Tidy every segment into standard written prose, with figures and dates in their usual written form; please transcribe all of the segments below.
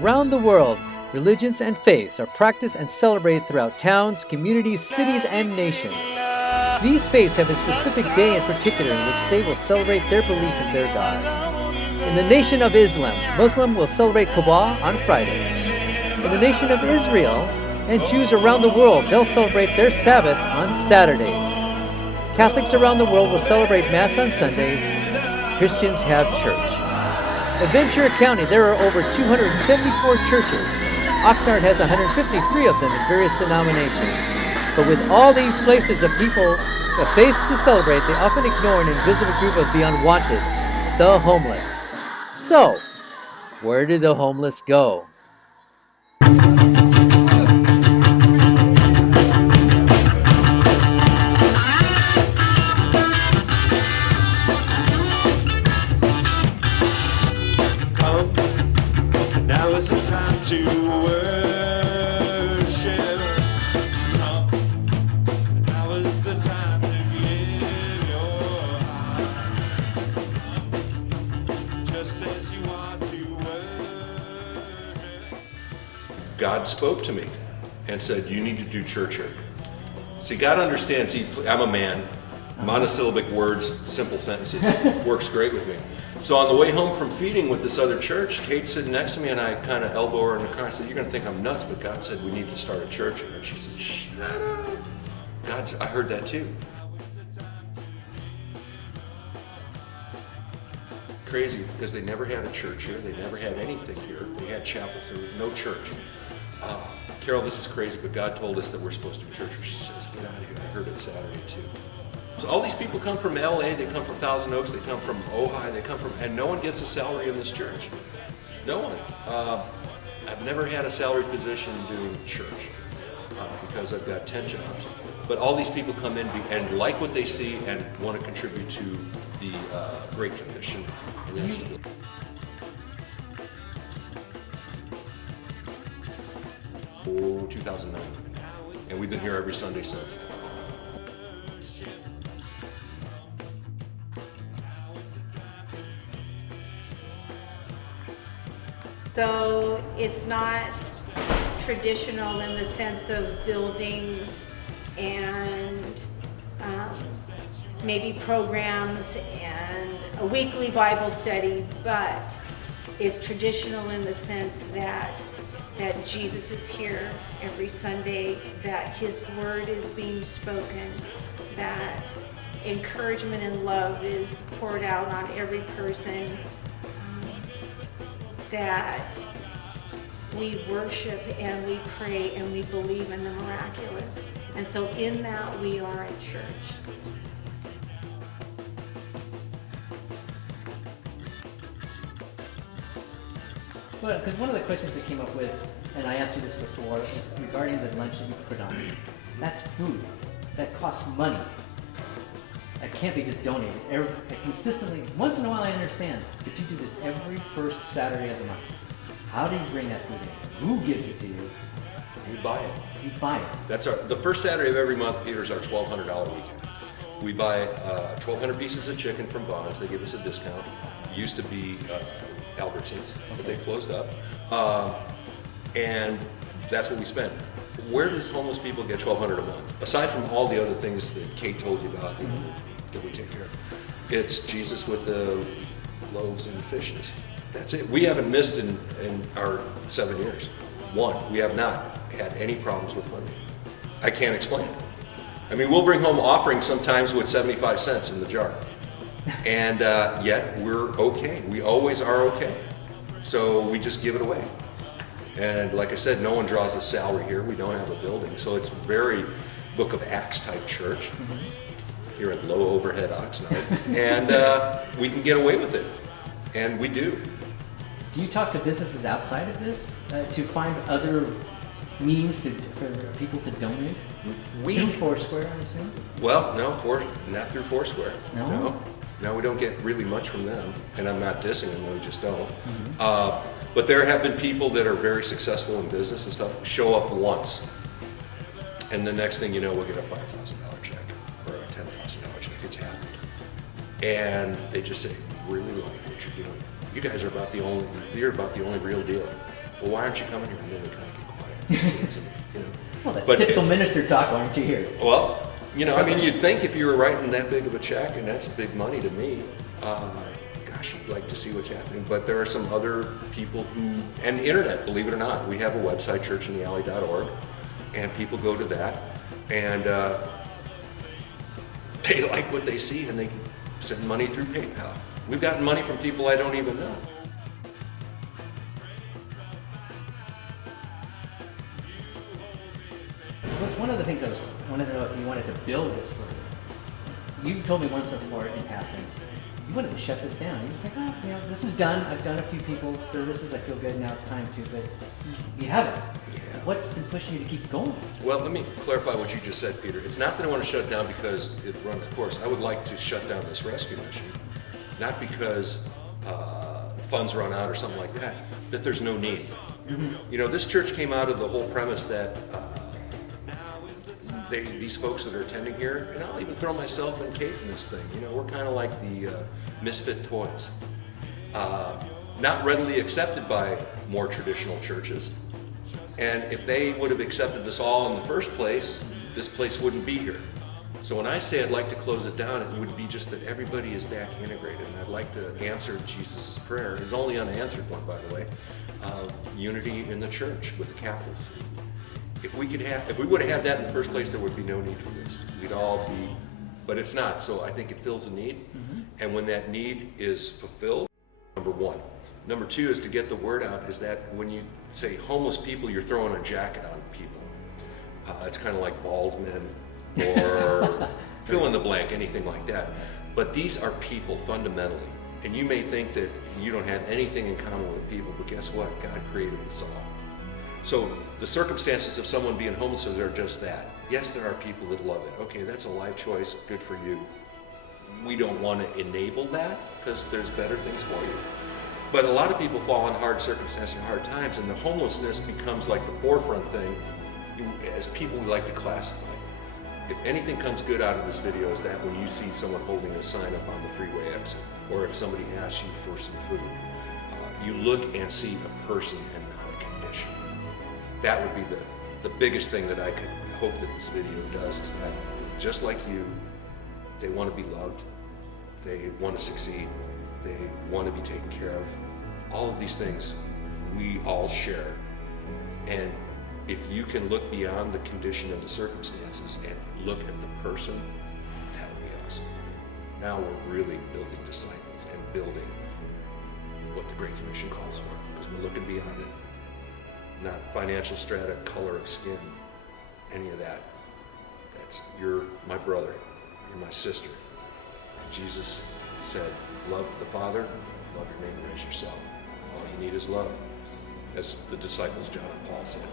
Around the world, religions and faiths are practiced and celebrated throughout towns, communities, cities, and nations. These faiths have a specific day in particular in which they will celebrate their belief in their God. In the nation of Islam, Muslims will celebrate Quba on Fridays. In the nation of Israel and Jews around the world, they'll celebrate their Sabbath on Saturdays. Catholics around the world will celebrate Mass on Sundays. Christians have church. In Ventura County, there are over 274 churches. Oxnard has 153 of them in various denominations. But with all these places of people, of faiths to celebrate, they often ignore an invisible group of the unwanted, the homeless. So, where do the homeless go? Now is the time to worship. Now is the time to give your heart, just as you want to worship. God spoke to me and said, you need to do church here. See, God understands, I'm a man. Monosyllabic words, simple sentences, works great with me. So on the way home from feeding with this other church, Kate's sitting next to me and I kind of elbow her in the car. I said, you're going to think I'm nuts, but God said we need to start a church here. And she said, shut up. God, I heard that too. Crazy, because they never had a church here. They never had anything here. They had chapels, there was no church. Carol, this is crazy, but God told us that we're supposed to do church. She says, get out of here. I heard it Saturday too. So all these people come from LA, they come from Thousand Oaks, they come from Ojai, they come from, and no one gets a salary in this church. No one. I've never had a salaried position doing church because I've got 10 jobs. But all these people come in and like what they see and want to contribute to the Great Commission. And that's 2009. And we've been here every Sunday since. So it's not traditional in the sense of buildings and maybe programs and a weekly Bible study, but it's traditional in the sense that Jesus is here every Sunday, that His word is being spoken, that encouragement and love is poured out on every person, that we worship and we pray and we believe in the miraculous. And so in that we are a church. Well, because one of the questions that came up with, and I asked you this before, is regarding the lunch that you put on. That's food. That costs money. That can't be just donated. Consistently, once in a while I understand, but you do this every first Saturday of the month. How do you bring that food in? Who gives it to you? We buy it. You buy it. That's the first Saturday of every month, Peter's our $1,200 weekend. We buy 1,200 pieces of chicken from Vons. They give us a discount. It used to be Albertsons, but they closed up. And that's what we spend. Where does homeless people get $1,200 a month? Aside from all the other things that Kate told you about, that we take care of. It's Jesus with the loaves and fishes. That's it. We haven't missed in our 7 years. We have not had any problems with funding. I can't explain it. I mean, we'll bring home offerings sometimes with 75 cents in the jar. And yet we're okay. We always are okay. So we just give it away. And like I said, no one draws a salary here. We don't have a building. So it's very Book of Acts type church here in low overhead Oxnard. And we can get away with it. And we do. Do you talk to businesses outside of this to find other means for people to donate? Through Foursquare, I assume? Well, no, not through Foursquare. No? No, we don't get really much from them. And I'm not dissing them, we just don't. But there have been people that are very successful in business and stuff, show up once. And the next thing you know, we'll get a $5,000 check or a $10,000 check. It's happened. And they just say, really like what you're doing. You guys are about the only real deal. well, why aren't you coming here? And then they kind of get quiet. You know. Well, that's But typical it's- minister talk. Why aren't you here? Well, you know, I mean, you'd think if you were writing that big of a check, and that's big money to me, gosh, you'd like to see what's happening. But there are some other people who, and the internet, believe it or not, we have a website, churchinthealley.org, and people go to that, and they like what they see, and they send money through PayPal. We've gotten money from people I don't even know. What's one of the things I wanted to know if you wanted to build this further? You told me once before in passing, you wanted to shut this down. You just like, oh, you know, this is done. I've done a few people's services. I feel good. Now it's time to. But you haven't. Yeah. What's been pushing you to keep going? Well, let me clarify what you just said, Peter. It's not that I want to shut it down because it runs its course. I would like to shut down this rescue mission, not because funds run out or something like that, that there's no need. You know, this church came out of the whole premise that these folks that are attending here, and I'll even throw myself and Kate in this thing, you know, we're kind of like the misfit toys. Not readily accepted by more traditional churches. And if they would have accepted us all in the first place, this place wouldn't be here. So when I say I'd like to close it down, it would be just that everybody is back integrated. And I'd like to answer Jesus' prayer, his only unanswered one, by the way, of unity in the church with the capital C. If we would have had that in the first place, there would be no need for this. We'd all be, but it's not. So I think it fills a need. And when that need is fulfilled, number one. Number two is to get the word out, is that when you say homeless people, you're throwing a jacket on people. It's kind of like bald men or fill in the blank, anything like that. But these are people fundamentally. And you may think that you don't have anything in common with people, but guess what? God created us all. So the circumstances of someone being homeless are just that. Yes, there are people that love it. Okay, that's a life choice. Good for you. We don't want to enable that because there's better things for you. But a lot of people fall in hard circumstances and hard times, and the homelessness becomes like the forefront thing as people we like to classify. If anything comes good out of this video is that when you see someone holding a sign up on the freeway exit, or if somebody asks you for some food, you look and see a person and not a condition. That would be the biggest thing that I could hope that this video does, is that just like you, they want to be loved, they want to succeed, they want to be taken care of. All of these things we all share. And if you can look beyond the condition of the circumstances and look at the person, that would be awesome. Now we're really building disciples and building what the Great Commission calls for, because we're looking beyond it. Not financial strata, color of skin, any of that. You're my brother, you're my sister. Jesus said, love the Father, love your neighbor as yourself. All you need is love, as the disciples John and Paul said.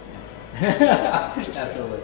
Just saying. Absolutely.